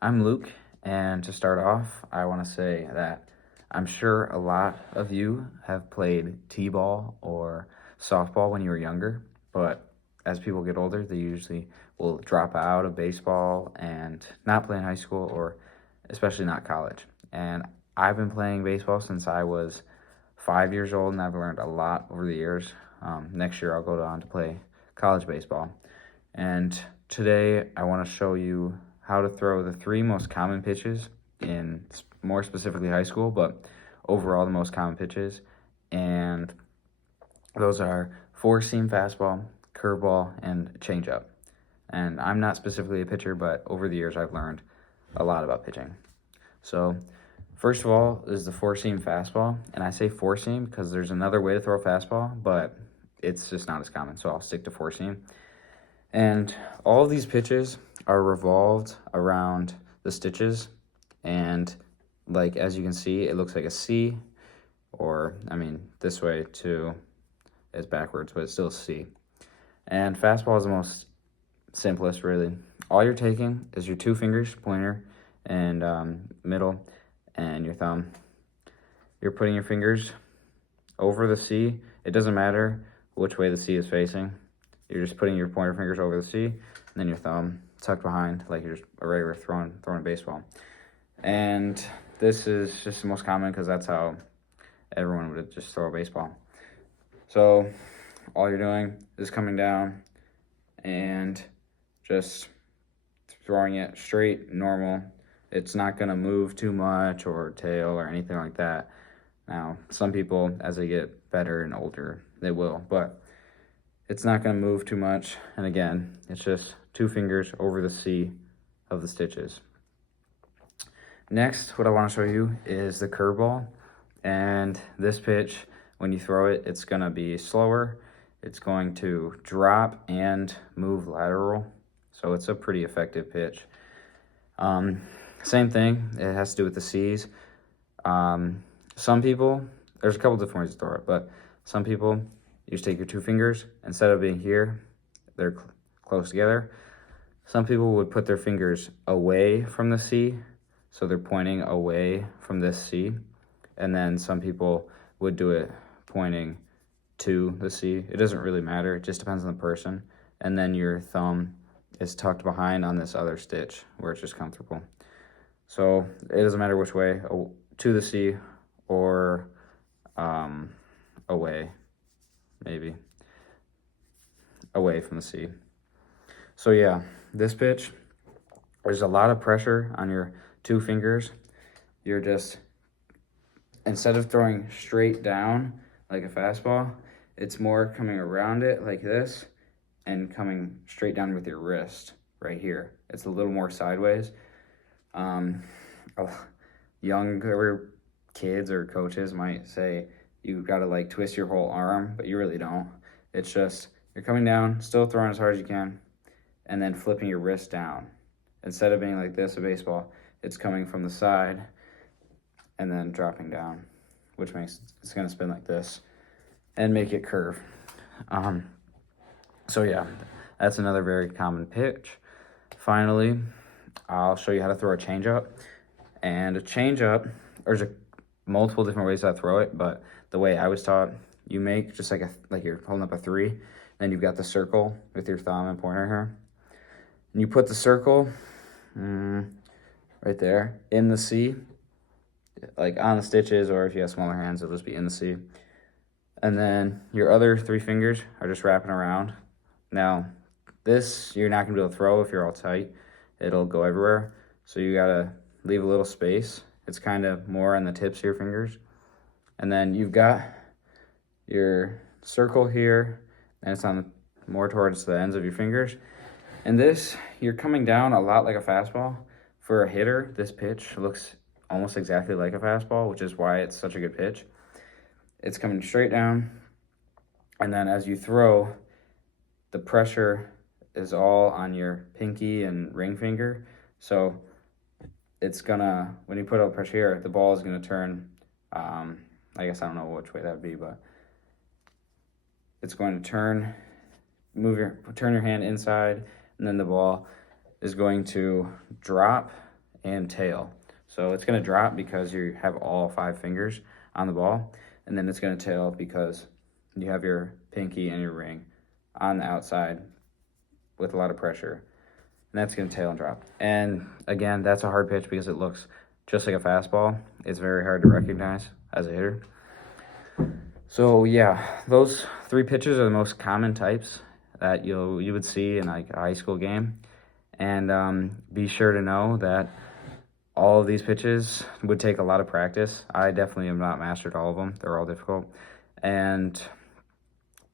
I'm Luke, and to start off, I want to say that I'm sure a lot of you have played t-ball or softball when you were younger, but as people get older, they usually will drop out of baseball and not play in high school or especially not college. And I've been playing baseball since I was 5 years old, and I've learned a lot over the years. Next year, I'll go on to play college baseball. And today I want to show you how to throw the three most common pitches in more specifically high school, but overall the most common pitches. And those are four seam fastball, curveball, and changeup. And I'm not specifically a pitcher, but over the years I've learned a lot about pitching. So first of all is the four seam fastball. And I say four seam because there's another way to throw a fastball, but it's just not as common. So I'll stick to four seam. And all of these pitches are revolved around the stitches. And like, as you can see, it looks like a C, or I mean, this way too is backwards, but it's still C. And fastball is the most simplest, really. All you're taking is your two fingers, pointer and middle, and your thumb. You're putting your fingers over the C. It doesn't matter which way the C is facing. You're just putting your pointer fingers over the C, and then your thumb tucked behind like you're just a regular throwing a baseball. And this is just the most common because that's how everyone would just throw a baseball. So all you're doing is coming down and just throwing it straight, normal. It's not going to move too much or tail or anything like that. Now, some people, as they get better and older, they will, but it's not going to move too much. And again, it's just two fingers over the C of the stitches. Next, what I want to show you is the curveball. And this pitch, when you throw it, it's going to be slower. It's going to drop and move lateral. So it's a pretty effective pitch. Same thing, it has to do with the C's. Some people, there's a couple different ways to throw it, but some people, you just take your two fingers, instead of being here, they're close together. Some people would put their fingers away from the C, so they're pointing away from this C. And then some people would do it pointing to the C. It doesn't really matter, it just depends on the person. And then your thumb is tucked behind on this other stitch where it's just comfortable. So it doesn't matter which way, to the C or away, maybe away from the C. So yeah, this pitch, there's a lot of pressure on your two fingers. You're just, instead of throwing straight down like a fastball, it's more coming around it like this and coming straight down with your wrist right here. It's a little more sideways. Younger kids or coaches might say you gotta like twist your whole arm, but you really don't. It's just, you're coming down, still throwing as hard as you can, and then flipping your wrist down. Instead of being like this, a baseball, it's coming from the side and then dropping down, which makes it's gonna spin like this and make it curve. So yeah, that's another very common pitch. Finally, I'll show you how to throw a changeup. And a changeup, there's multiple different ways to throw it, but the way I was taught, you make just like you're holding up a three, then you've got the circle with your thumb and pointer here. And you put the circle right there in the C, like on the stitches, or if you have smaller hands, it'll just be in the C. And then your other three fingers are just wrapping around. Now, this you're not gonna be able to throw if you're all tight. It'll go everywhere. So you gotta leave a little space. It's kind of more on the tips of your fingers. And then you've got your circle here, and it's on more towards the ends of your fingers. And this, you're coming down a lot like a fastball. For a hitter, this pitch looks almost exactly like a fastball, which is why it's such a good pitch. It's coming straight down, and then as you throw, the pressure is all on your pinky and ring finger. So it's gonna, when you put up pressure here, the ball is gonna turn, I guess I don't know which way that would be, but it's going to turn your hand inside, and then the ball is going to drop and tail. So it's going to drop because you have all 5 fingers on the ball, and then it's going to tail because you have your pinky and your ring on the outside with a lot of pressure, and that's going to tail and drop. And again, that's a hard pitch because it looks just like a fastball. It's very hard to recognize as a hitter. So yeah, those 3 pitches are the most common types that you would see in like a high school game. And be sure to know that all of these pitches would take a lot of practice. I definitely have not mastered all of them. They're all difficult. And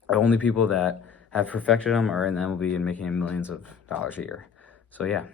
the only people that have perfected them are in the MLB and making millions of dollars a year. So yeah.